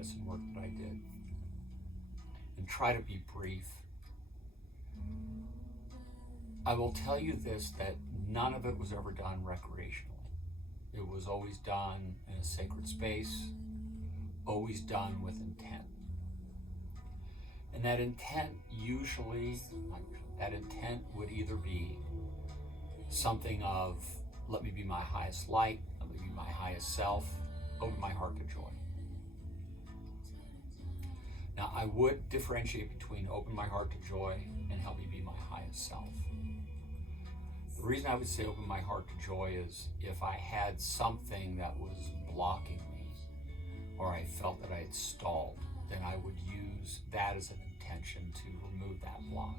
medicine work that I did, and try to be brief. I will tell you this, that none of it was ever done recreationally. It was always done in a sacred space, always done with intent. And that intent would either be something of, let me be my highest light, let me be my highest self, open my heart to joy. Now, I would differentiate between open my heart to joy and help me be my highest self. The reason I would say open my heart to joy is if I had something that was blocking me, or I felt that I had stalled, then I would use that as an intention to remove that block.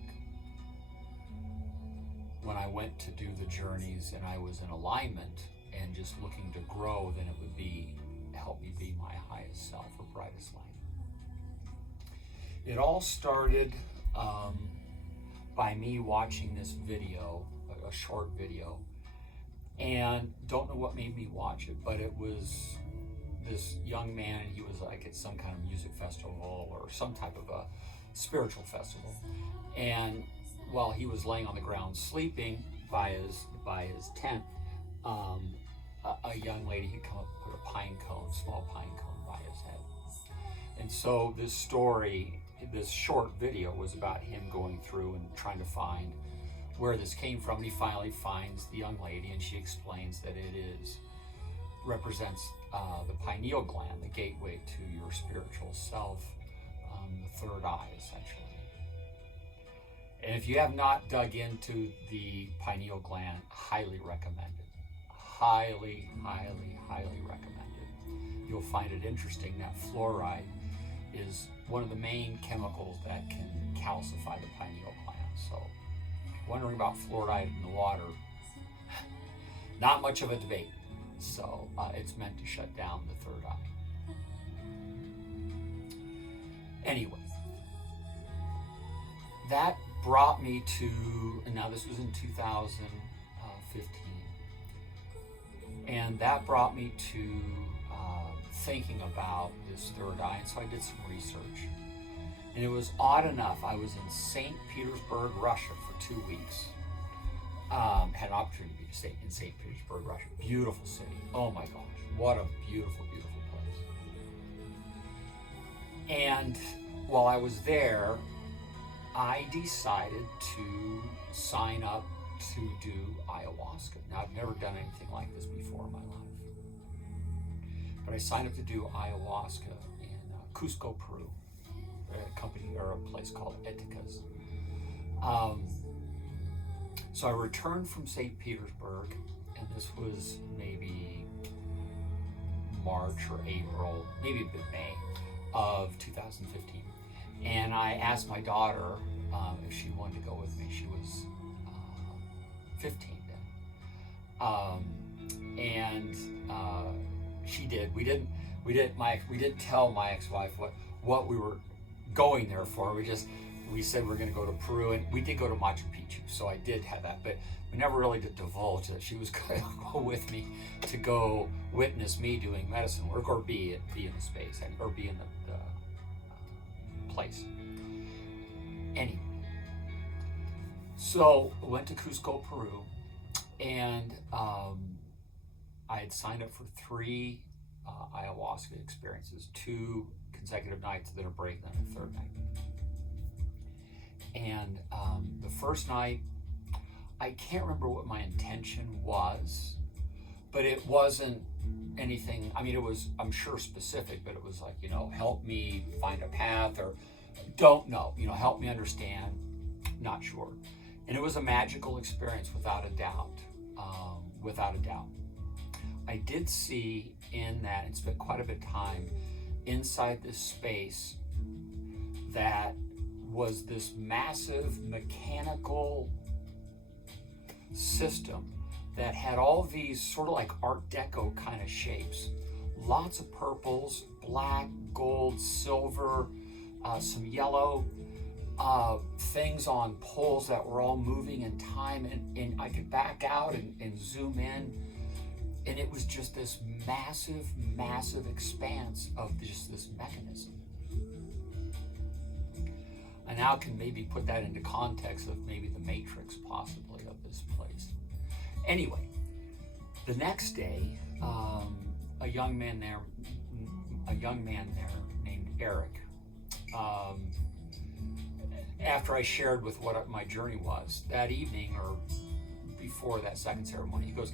When I went to do the journeys and I was in alignment and just looking to grow, then it would be help me be my highest self or brightest light. It all started by me watching this video, a short video, and don't know what made me watch it, but it was this young man, and he was like at some kind of music festival or some type of a spiritual festival, and while he was laying on the ground sleeping by his tent, a young lady had come up and put a small pine cone by his head. And so this story, this short video, was about him going through and trying to find where this came from. And he finally finds the young lady, and she explains that it represents the pineal gland, the gateway to your spiritual self, the third eye, essentially. And if you have not dug into the pineal gland, highly recommend it. Highly, highly, highly recommend it. You'll find it interesting that fluoride is one of the main chemicals that can calcify the pineal gland. So if you're wondering about fluoride in the water, not much of a debate. So it's meant to shut down the third eye. Anyway, that brought me to, and now this was in 2015, and that brought me to thinking about this third eye. And so I did some research, and it was odd enough, I was in St. Petersburg, Russia for 2 weeks. Had an opportunity to stay in St. Petersburg, Russia. Beautiful city. Oh my gosh, what a beautiful, beautiful place. And while I was there, I decided to sign up to do ayahuasca. Now, I've never done anything like this before in my life. But I signed up to do ayahuasca in Cusco, Peru, a company or a place called Etikas. So I returned from St. Petersburg, and this was maybe March or April, maybe a bit May of 2015. And I asked my daughter if she wanted to go with me. She was 15 then, and she did. We didn't tell my ex-wife what we were going there for. We said we're going to go to Peru, and we did go to Machu Picchu. So I did have that, but we never really did divulge that she was going to go with me to go witness me doing medicine work, or be in the space, or be in the place. Anyway, so I went to Cusco, Peru, and I had signed up for 3 ayahuasca experiences, 2 consecutive nights, then a break, then a third night. And the first night, I can't remember what my intention was, but it wasn't anything, I mean, it was, I'm sure, specific, but it was like, help me find a path, or don't know, help me understand, not sure. And it was a magical experience, without a doubt, without a doubt. I did see in that, and spent quite a bit of time inside this space, that was this massive mechanical system that had all these sort of like Art Deco kind of shapes. Lots of purples, black, gold, silver, some yellow, things on poles that were all moving in time, and I could back out and zoom in. And it was just this massive, massive expanse of just this mechanism. I now can maybe put that into context of maybe the matrix possibly of this place. Anyway, the next day, a young man there named Eric, after I shared with what my journey was that evening or before that second ceremony, he goes,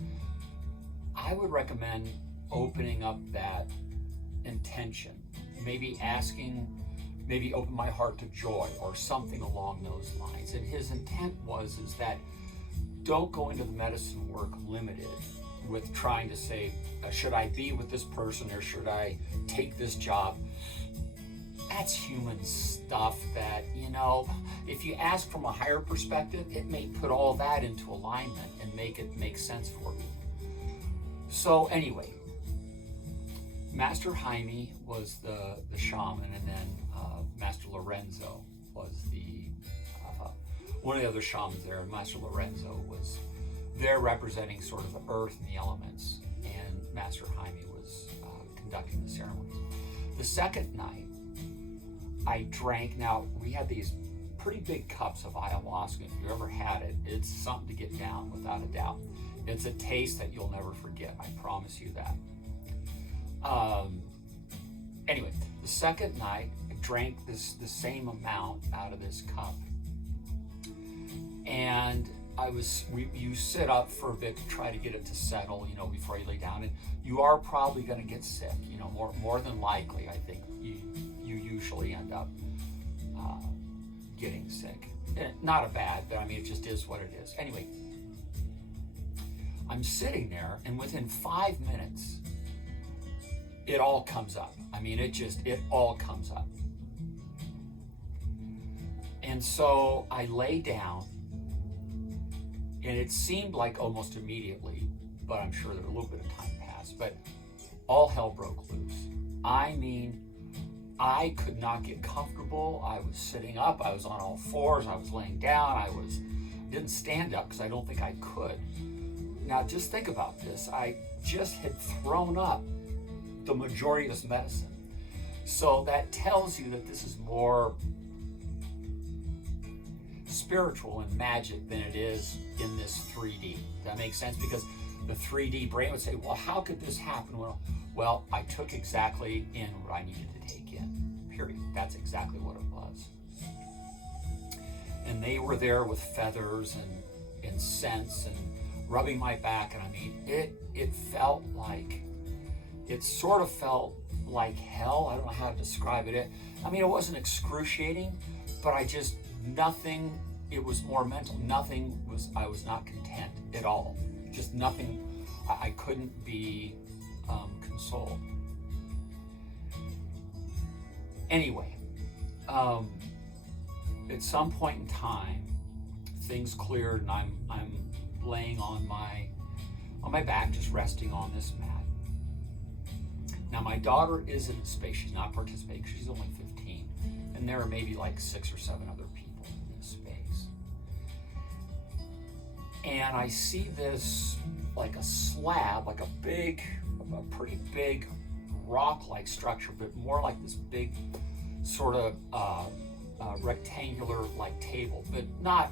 I would recommend opening up that intention, maybe open my heart to joy or something along those lines. And his intent is that don't go into the medicine work limited with trying to say, should I be with this person or should I take this job? That's human stuff that, if you ask from a higher perspective, it may put all that into alignment and make it make sense for you. So anyway, Master Jaime was the shaman, and then Master Lorenzo was one of the other shamans there, and Master Lorenzo was there representing sort of the earth and the elements, and Master Jaime was conducting the ceremonies. The second night, I drank. Now, we had these pretty big cups of ayahuasca. If you ever had it, it's something to get down, without a doubt. It's a taste that you'll never forget. I promise you that. Anyway, the second night, I drank the same amount out of this cup. And you sit up for a bit to try to get it to settle, before you lay down. And you are probably going to get sick, more than likely. I think you usually end up getting sick. Not a bad, but it just is what it is. Anyway, I'm sitting there, and within 5 minutes, it all comes up. It all comes up. And so I lay down, and it seemed like almost immediately, but I'm sure that a little bit of time passed, but all hell broke loose. I could not get comfortable. I was sitting up, I was on all fours, I was laying down, didn't stand up because I don't think I could. Now just think about this. I just had thrown up the majority of this medicine. So that tells you that this is more spiritual and magic than it is in this 3D. Does that make sense? Because the 3D brain would say, well, how could this happen? Well, I took exactly in what I needed to take in, period. That's exactly what it was. And they were there with feathers and scents and rubbing my back. And it sort of felt like hell. I don't know how to describe it. It wasn't excruciating, but nothing, it was more mental. I was not content at all. Just nothing, I couldn't be consoled. Anyway, at some point in time, things cleared, and I'm laying on my back, just resting on this mat. Now, my daughter is in the space. She's not participating. She's only 15. And there are maybe like 6 or 7 other people in this space. And I see this like a slab, like a pretty big rock-like structure, but more like this big sort of rectangular like table, but not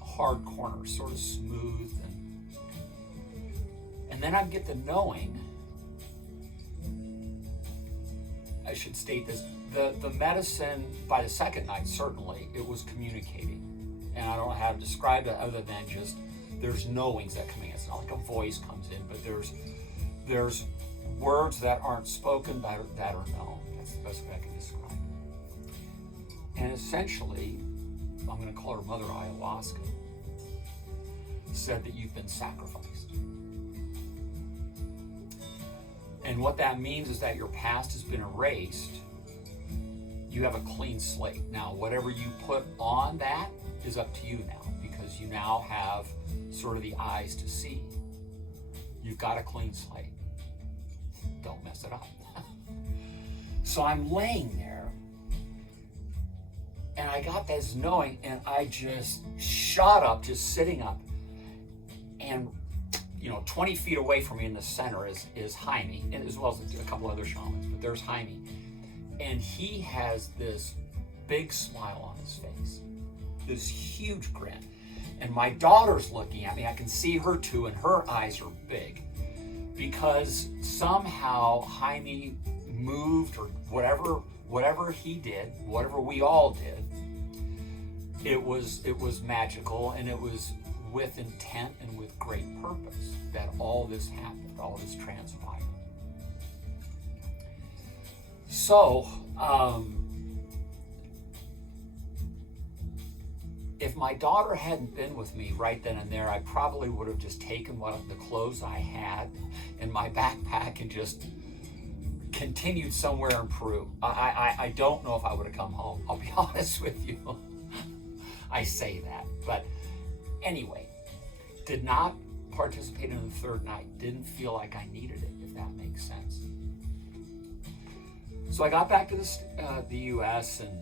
hard corners, sort of smooth. And then I get the knowing, I should state this, the medicine by the second night, certainly, it was communicating. And I don't know how to describe it other than just there's knowings that come in. It's not like a voice comes in, but there's words that aren't spoken that are known. That's the best way I can describe it. And essentially, I'm going to call her Mother Ayahuasca, said that you've been sacrificed. And what that means is that your past has been erased. You have a clean slate. Now, whatever you put on that is up to you now, because you now have sort of the eyes to see. You've got a clean slate. Don't mess it up. So I'm laying there, and I got this knowing, and I just shot up, just sitting up. And 20 feet away from me in the center is Jaime, and as well as a couple other shamans, but there's Jaime. And he has this big smile on his face, this huge grin. And my daughter's looking at me. I can see her too, and her eyes are big because somehow Jaime moved, or whatever he did, whatever we all did, it was magical, and it was with intent and with great purpose that all this happened, all this transpired. So, if my daughter hadn't been with me right then and there, I probably would have just taken the clothes I had in my backpack and just continued somewhere in Peru. I don't know if I would have come home. I'll be honest with you. I say that. But anyway, did not participate in the third night. Didn't feel like I needed it, if that makes sense. So I got back to the U.S. and,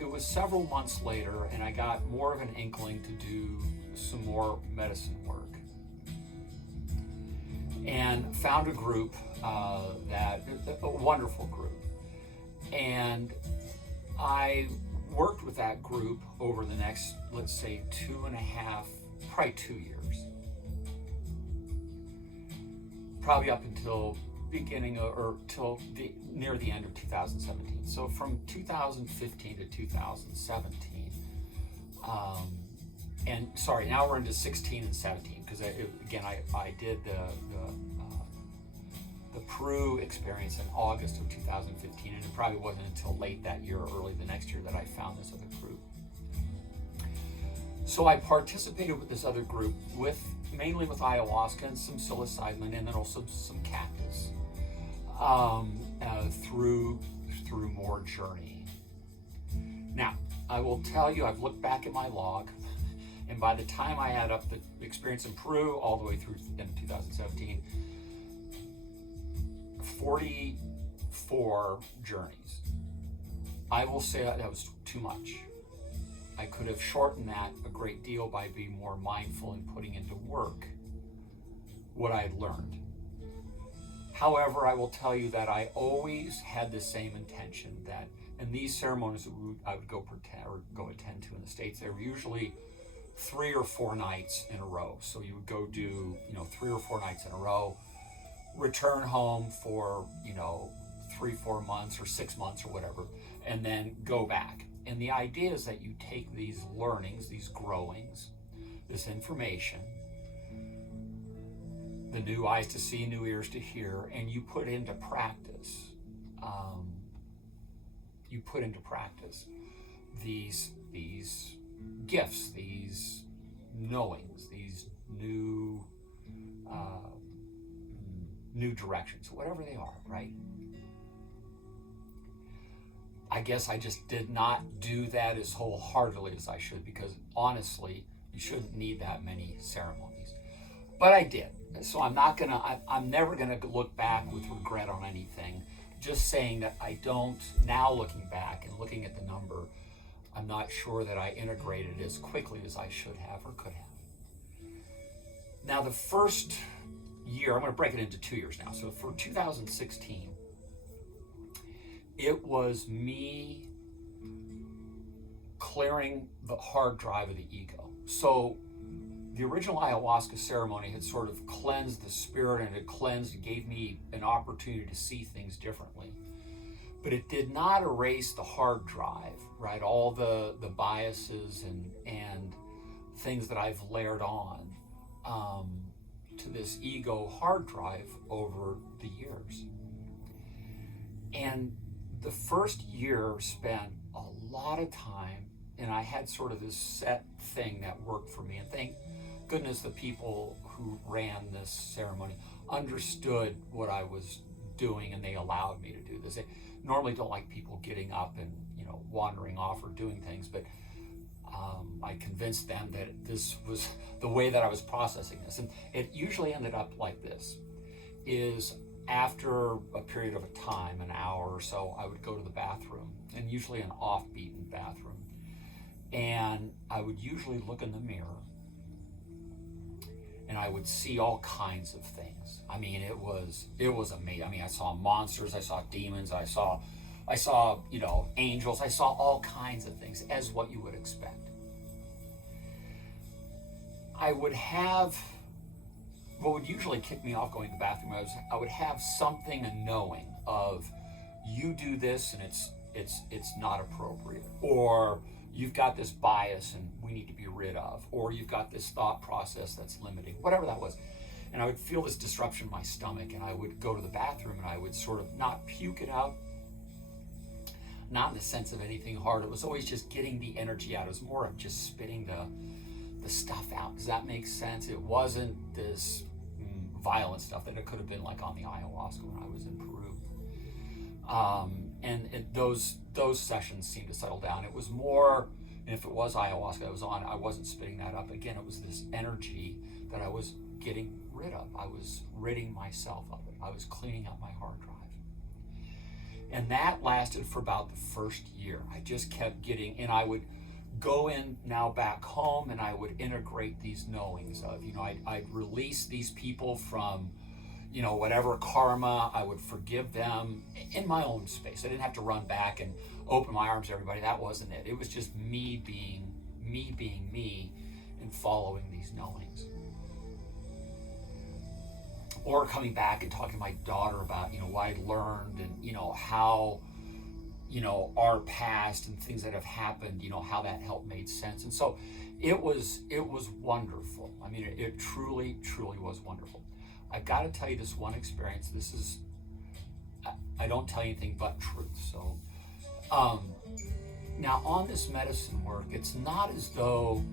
it was several months later, and I got more of an inkling to do some more medicine work. And found a group, a wonderful group. And I worked with that group over the next, let's say, 2.5, probably 2 years. Probably up until near the end of 2017. So from 2015 to 2017, now we're into 16 and 17, because I did the Peru experience in August of 2015, and it probably wasn't until late that year or early the next year that I found this other group. So I participated with this other group mainly with ayahuasca and some psilocybin, and then also some cactus, through more journeying. Now, I will tell you, I've looked back at my log, and by the time I add up the experience in Peru all the way through in 2017, 44 journeys. I will say that was too much. I could have shortened that a great deal by being more mindful and putting into work what I had learned. However, I will tell you that I always had the same intention that in these ceremonies that I would go attend to in the States, they were usually 3 or 4 nights in a row. So you would go do, 3 or 4 nights in a row, return home for, 3-4 months or 6 months or whatever, and then go back. And the idea is that you take these learnings, these growings, this information, the new eyes to see, new ears to hear, and you put into practice. You put into practice these gifts, these knowings, these new directions, whatever they are, right? I guess I just did not do that as wholeheartedly as I should, because honestly, you shouldn't need that many ceremonies. But I did. So I'm never gonna look back with regret on anything. Just saying that I don't, now looking back and looking at the number, I'm not sure that I integrated as quickly as I should have or could have. Now the first year, I'm gonna break it into 2 years now. So for 2016, it was me clearing the hard drive of the ego. So the original ayahuasca ceremony had sort of cleansed the spirit, and it gave me an opportunity to see things differently. But it did not erase the hard drive, right? All the biases and things that I've layered on to this ego hard drive over the years. And the first year spent a lot of time, and I had sort of this set thing that worked for me. And thank goodness the people who ran this ceremony understood what I was doing, and they allowed me to do this. They normally don't like people getting up and wandering off or doing things, but I convinced them that this was the way that I was processing this. And it usually ended up like this, is after a period of a time, an hour or so, I would go to the bathroom, and usually an off-beaten bathroom. And I would usually look in the mirror, and I would see all kinds of things. I mean, it was amazing. I mean, I saw monsters, I saw demons, I saw, angels, I saw all kinds of things, as what you would expect. I would have, what would usually kick me off going to the bathroom, I would have something, a knowing of, you do this and it's not appropriate, or you've got this bias and we need to be rid of, or you've got this thought process that's limiting, whatever that was. And I would feel this disruption in my stomach, and I would go to the bathroom and I would sort of not puke it out, not in the sense of anything hard. It was always just getting the energy out. It was more of just spitting the stuff out. Does that make sense? It wasn't this violent stuff that it could have been like on the ayahuasca when I was in Peru. Those sessions seemed to settle down. It was more, and if it was ayahuasca I was on, I wasn't spitting that up. Again, it was this energy that I was getting rid of. I was ridding myself of it. I was cleaning up my hard drive. And that lasted for about the first year. I just kept getting, and I would go in now back home and I would integrate these knowings of, I'd release these people from, whatever karma. I would forgive them in my own space. I didn't have to run back and open my arms to everybody. That wasn't it. It was just me being me and following these knowings. Or coming back and talking to my daughter about, what I learned and, how, our past and things that have happened, how that helped made sense. And so it was wonderful. I mean, it truly, truly was wonderful. I've got to tell you this one experience. This is, I don't tell you anything but truth. So now on this medicine work, it's not as though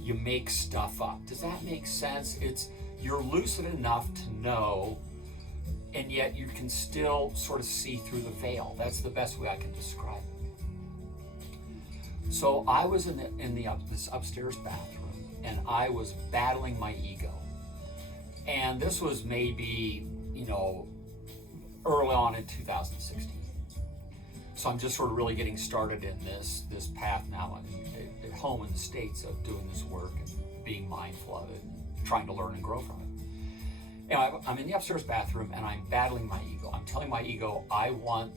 you make stuff up. Does that make sense? You're lucid enough to know, and yet you can still sort of see through the veil. That's the best way I can describe it. So I was in this upstairs bathroom, and I was battling my ego. And this was maybe, early on in 2016. So I'm just sort of really getting started in this path now at home in the States of doing this work and being mindful of it and trying to learn and grow from it. Anyway, I'm in the upstairs bathroom and I'm battling my ego. I'm telling my ego, I want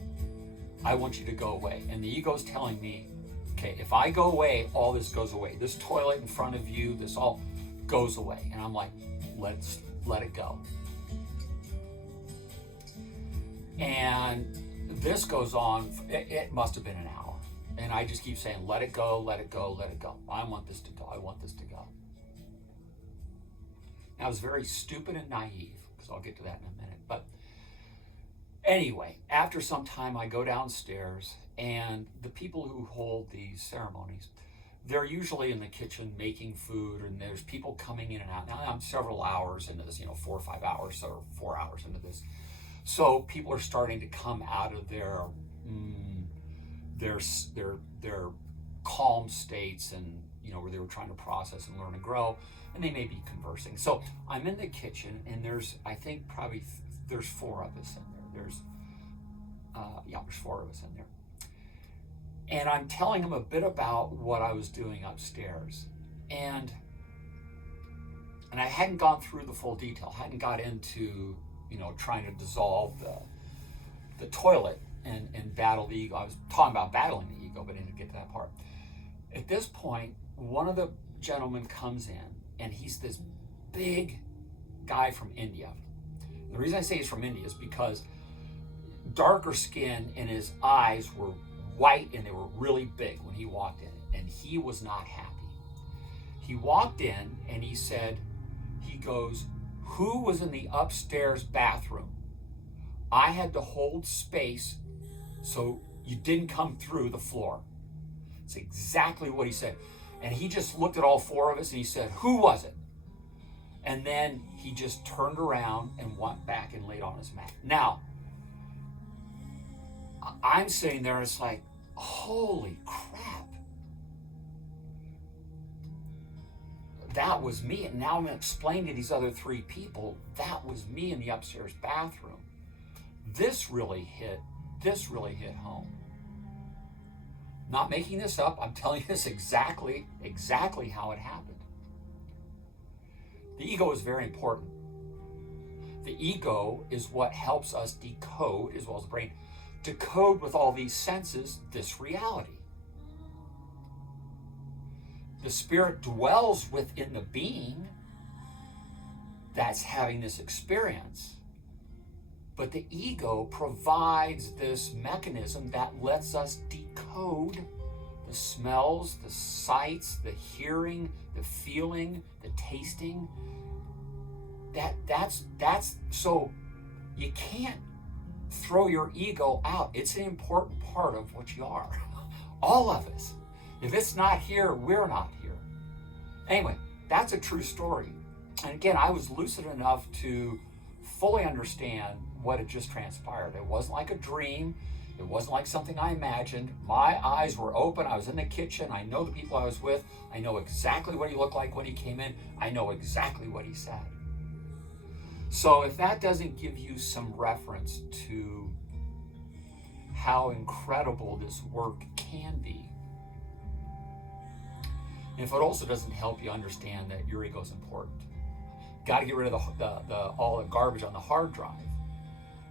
you to go away. And the ego is telling me, okay, if I go away, all this goes away. This toilet in front of you, this all goes away. And I'm like, let it go. And this goes on, it must have been an hour. And I just keep saying, let it go, let it go, let it go. I want this to go, I want this to go. Now, I was very stupid and naive, because I'll get to that in a minute. But anyway, after some time, I go downstairs, and the people who hold these ceremonies, they're usually in the kitchen making food, and there's people coming in and out. Now I'm several hours into this, 4 or 5 hours or 4 hours into this. So people are starting to come out of their calm states and, where they were trying to process and learn and grow, and they may be conversing. So I'm in the kitchen, and there's 4 of us in there. There's 4 of us in there. And I'm telling them a bit about what I was doing upstairs. And I hadn't gone through the full detail, hadn't got into, trying to dissolve the toilet and battle the ego. I was talking about battling the ego, but I didn't get to that part. At this point, one of the gentlemen comes in, and he's this big guy from India. The reason I say he's from India is because darker skin and his eyes were white, and they were really big when he walked in, and he was not happy. He walked in and he goes, who was in the upstairs bathroom? I had to hold space so you didn't come through the floor. It's exactly what he said. And he just looked at all 4 of us and he said, who was it? And then he just turned around and went back and laid on his mat. Now, I'm sitting there, it's like, holy crap. That was me. And now I'm going to explain to these other 3 people, that was me in the upstairs bathroom. This really hit home. Not making this up, I'm telling you this exactly how it happened. The ego is very important. The ego is what helps us decode, as well as the brain, decode with all these senses this reality. The spirit dwells within the being that's having this experience. But the ego provides this mechanism that lets us decode the smells, the sights, the hearing, the feeling, the tasting. That's so you can't throw your ego out. It's an important part of what you are. All of us. If it's not here, we're not here. Anyway, that's a true story. And again, I was lucid enough to fully understand what had just transpired. It wasn't like a dream. It wasn't like something I imagined. My eyes were open. I was in the kitchen. I know the people I was with. I know exactly what he looked like when he came in. I know exactly what he said. So if that doesn't give you some reference to how incredible this work can be, if it also doesn't help you understand that your ego is important, got to get rid of all the garbage on the hard drive,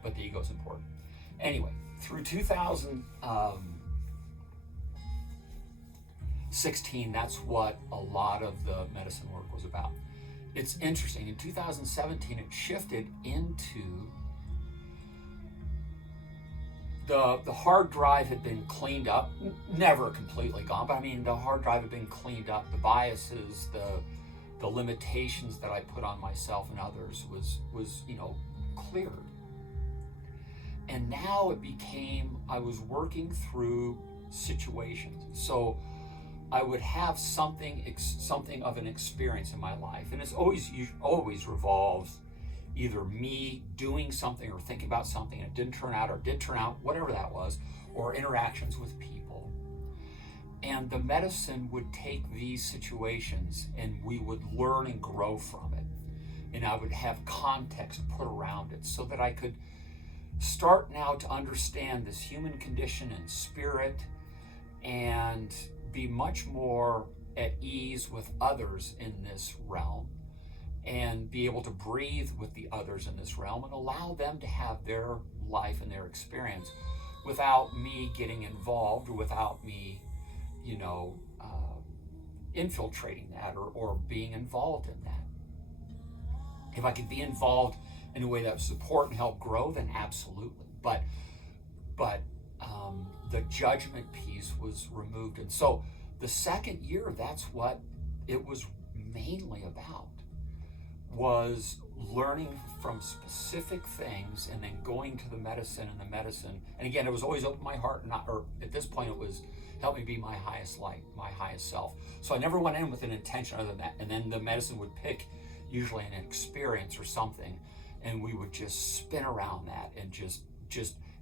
but the ego is important. Anyway, through 2016, that's what a lot of the medicine work was about. It's interesting. In 2017, it shifted into the hard drive had been cleaned up, never completely gone, but I mean, the hard drive had been cleaned up. The biases, the limitations that I put on myself and others was cleared. And now it became, I was working through situations. So I would have something of an experience in my life. And it's always revolves either me doing something or thinking about something and it didn't turn out or did turn out, whatever that was, or interactions with people. And the medicine would take these situations and we would learn and grow from it. And I would have context put around it so that I could start now to understand this human condition and spirit and be much more at ease with others in this realm and be able to breathe with the others in this realm and allow them to have their life and their experience without me getting involved or without me, infiltrating that or being involved in that. If I could be involved in a way that would support and help grow, then absolutely. But the judgment piece was removed. And so the second year, that's what it was mainly about, was learning from specific things and then going to the medicine. And again, it was always open my heart, or at this point it was help me be my highest light, my highest self. So I never went in with an intention other than that. And then the medicine would pick usually an experience or something, and we would just spin around that and just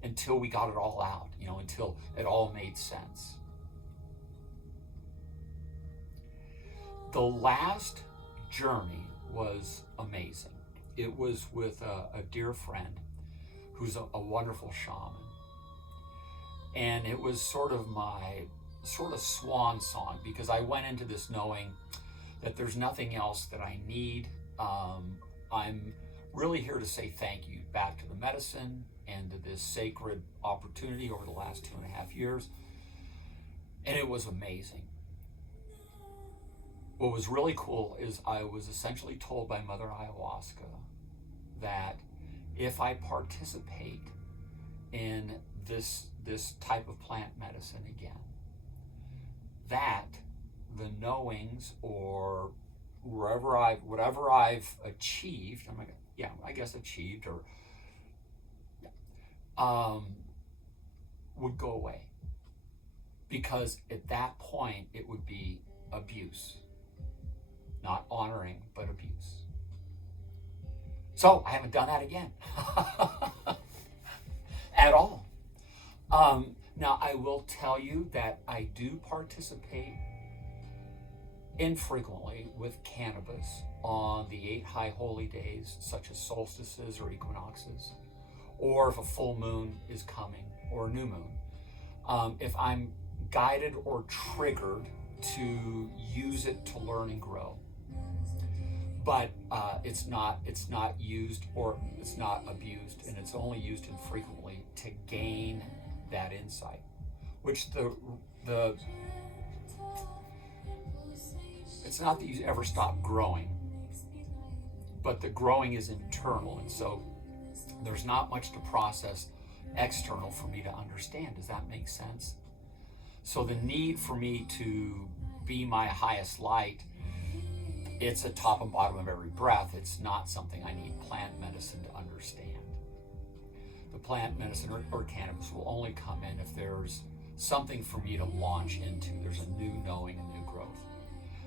until we got it all out, until it all made sense. The last journey was amazing. It was with a dear friend who's a wonderful shaman. And it was sort of my swan song, because I went into this knowing that there's nothing else that I need. I'm really here to say thank you back to the medicine and to this sacred opportunity over the last 2.5 years. And it was amazing. What was really cool is I was essentially told by Mother Ayahuasca that if I participate in this type of plant medicine again, that the knowings or whatever I've achieved, achieved would go away. Because at that point, it would be abuse. Not honoring, but abuse. So I haven't done that again. At all. Now, I will tell you that I do participate infrequently with cannabis on the 8 high holy days, such as solstices or equinoxes, or if a full moon is coming, or a new moon. If I'm guided or triggered to use it to learn and grow. but it's not used, or it's not abused, and it's only used infrequently to gain that insight, which it's not that you ever stop growing, but the growing is internal, and so there's not much to process external for me to understand. Does that make sense? So the need for me to be my highest light, it's a top and bottom of every breath. It's not something I need plant medicine to understand. The plant medicine or cannabis will only come in if there's something for me to launch into. There's a new knowing, a new growth.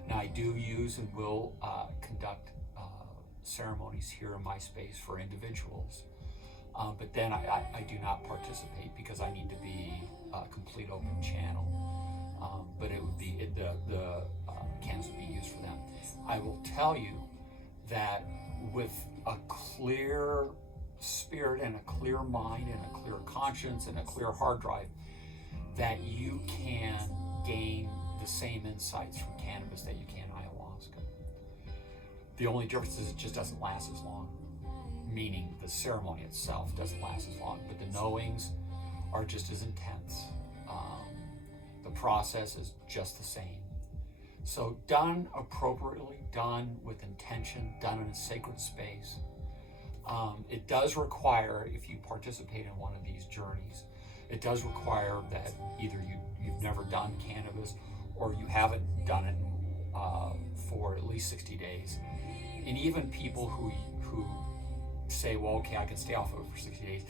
Now, I do use and will conduct ceremonies here in my space for individuals, but then I do not participate because I need to be a complete open channel. But it would be the cannabis would be used for them. I will tell you that with a clear spirit and a clear mind and a clear conscience and a clear hard drive, that you can gain the same insights from cannabis that you can ayahuasca. The only difference is it just doesn't last as long, meaning the ceremony itself doesn't last as long, but the knowings are just as intense. The process is just the same. So done appropriately, done with intention, done in a sacred space. It does require, if you participate in one of these journeys, it does require that either you've never done cannabis or you haven't done it for at least 60 days. And even people who say, well, okay, I can stay off of it for 60 days.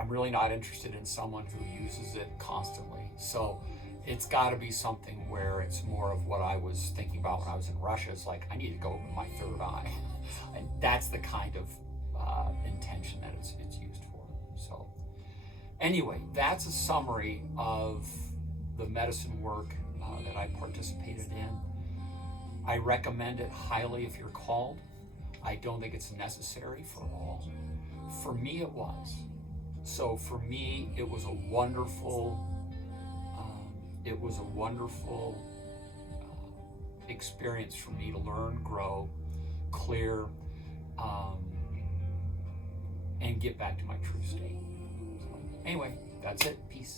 I'm really not interested in someone who uses it constantly. So it's got to be something where it's more of what I was thinking about when I was in Russia. It's like, I need to go open my third eye. And that's the kind of intention that it's used for. So anyway, that's a summary of the medicine work that I participated in. I recommend it highly if you're called. I don't think it's necessary for all. For me, it was. So for me, it was a wonderful experience for me to learn, grow, clear, and get back to my true state. So anyway, that's it. Peace.